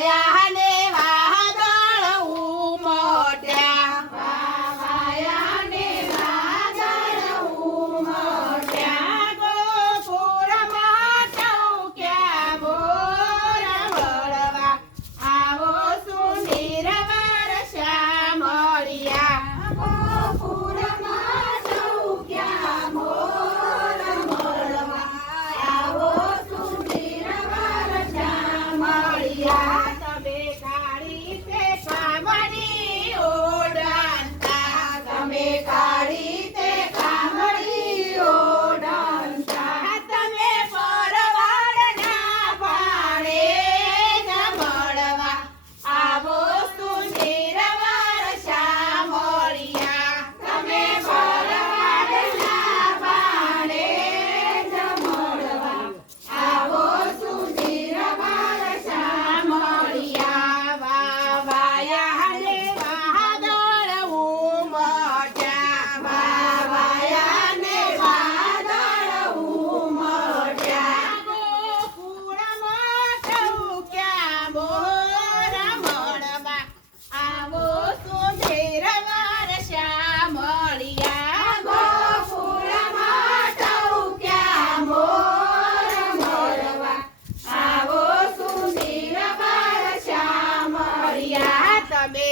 વાયા ને વાદળ ઉમટ્યા વાયા ને વાદળ ઉમટ્યા ગોકુળમાં ટહુક્યા મોર વળવા આવો સુંદર વર્ષા મળ્યા ગોકુળમાં ટહુક્યા મોર વળવા આવો સુંદર વર્ષા મળ્યા તમે કાળી તે કામળી ઓળંતા તમે કાળી તે કામળી ઓળંતા તમે પરવાળના ભાડે જમણવા આવો સુંદર વર્ષા મળ્યા તમે પરવાળના ભાડે જમણવા આવો સુંદર વર્ષા મળ્યા વાયા ને વાદળ ઉમટ્યા વાયા ને વાદળ ઉમટ્યા ગોકુળમાં ટહુક્યા મોર મળવા આવો સુંદર વર્ષા મળ્યા ગોકુળમાં ટહુક્યા મોર મળવા આવો સુંદર વર્ષા મળ્યા તમે